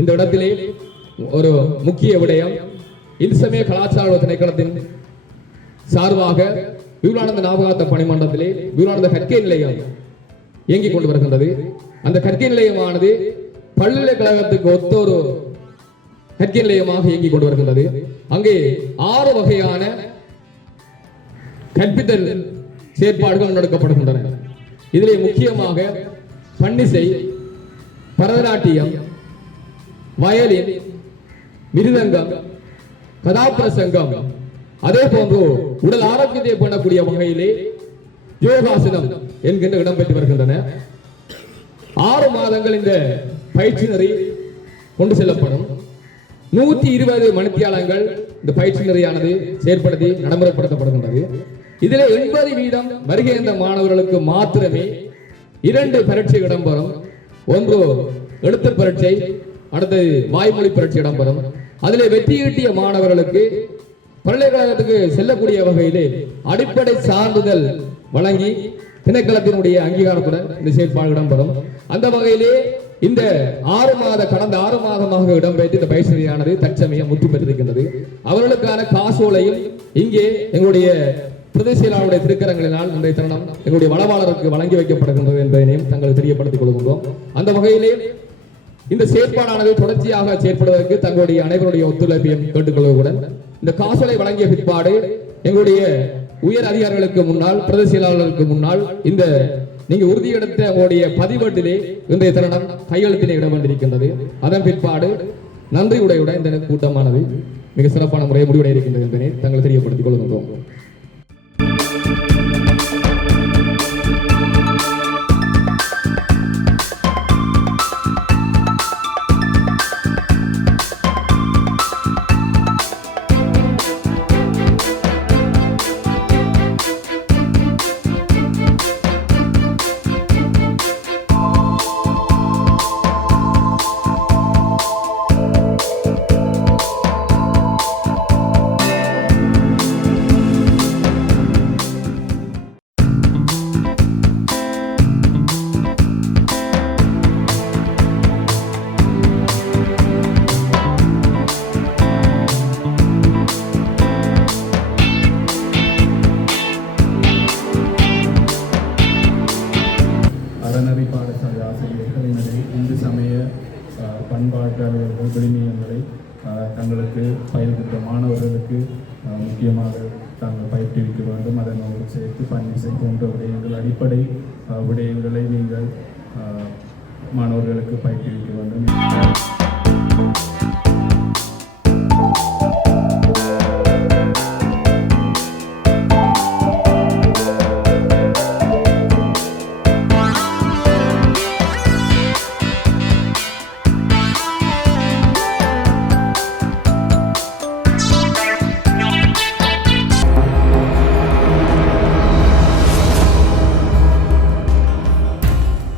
இந்த இடத்திலே ஒரு முக்கிய விடயம் இந்து சமய கலாச்சார திணைக்களத்தின் சார்பாக விவேகானந்த ஞாபகார்த்த பணிமண்டலத்திலே விவேகானந்த கற்கை நிலையம் இயங்கிக் கொண்டு வருகின்றது. அந்த கற்கை நிலையமானது பல்கலைக்கழகத்துக்கு ஒத்த ஒரு கற்கை நிலையமாக இயங்கிக் கொண்டு வருகின்றது. அங்கே 6 வகையான கற்பித்தல் செயற்பாடுகள் முன்னெடுக்கப்படுகின்றன. இதிலே முக்கியமாக பன்னிசை, பரதநாட்டியம், வயலின், மிருதங்கம், கதாபிரசங்கம், அதே போன்று உடல் ஆரோக்கியத்தை பண்ணக்கூடிய வகையிலே யோகாசனம் என்கின்ற இடம்பெற்று வருகின்றன. 6 மாதங்கள் இந்த பயிற்சி நெறி கொண்டு செல்லப்படும். 120 மணித்தியாலங்கள் இந்த பயிற்சி நெறியானது செயற்படுத்தி நடைமுறைப்படுத்தப்படுகின்றது. இதில் 80% வருகை என்ற மாணவர்களுக்கு மாத்திரமே 2 பரீட்சை இடம்பெறும். ஒன்று எழுத்து பரீட்சை, அடுத்தது வாய்மொழி பரீட்சை இடம்பெறும். அதிலே வெற்றி ஈட்டிய மாணவர்களுக்கு பல்கலைக்கழகத்துக்கு செல்லக்கூடிய வகையிலே அடிப்படை சான்றிதழ் வழங்கி திணைக்களத்தினுடைய அங்கீகாரத்துடன் இந்த செயற்பாடு இடம்பெறும். அந்த வகையிலே இந்த கடந்த 6 மாதமாக இடம்பெற்று இந்த பயிற்சியானது தற்சமயம் முற்று பெற்றிருக்கின்றது. அவர்களுக்கான காசோலையும் இங்கே எங்களுடைய பிரதேச செயலாளருடைய திருக்கரங்களினால் இன்றைய தருணம் எங்களுடைய வளவாளருக்கு வழங்கி வைக்கப்படுகின்றது என்பதனையும் தங்களுக்கு தெரியப்படுத்திக் கொள்கின்றோம். அந்த வகையிலே இந்த செயற்பாடானது தொடர்ச்சியாக செயற்படுவதற்கு தங்களுடைய அனைவருடைய ஒத்துழைப்பையும் கேட்டுக்கொள்வதுடன் இந்த காசோலை வழங்கிய பிற்பாடு எங்களுடைய உயர் அதிகாரிகளுக்கு முன்னால் பிரதேச செயலாளர்களுக்கு முன்னால் இந்த நீங்க உறுதியெடுத்த உங்களுடைய பதிவேட்டிலே இன்றைய தருணம் கையெழுத்தினை இட வேண்டியிருக்கின்றது. அதன் பிற்பாடு நன்றி உடையுடன் இந்த கூட்டமானது மிக சிறப்பான முறையை முடிவடைய இருக்கின்றது என்பதை தங்களை தெரியப்படுத்திக் கொள்கின்றோம். அறநெறி பாடசாலை ஆசிரியர்கள் இந்து சமய பண்பாட்டாளர்கள் விழுமியங்களை தங்களுக்கு பயிர்கின்ற மாணவர்களுக்கு முக்கியமாக தாங்கள் பயிற்றுவிக்க வேண்டும். அதனோடு சேர்த்து பன்னிசை போன்ற விடயங்கள், அடிப்படை விடயங்களை நீங்கள் மாணவர்களுக்கு பயிற்றுவிக்க வேண்டும்.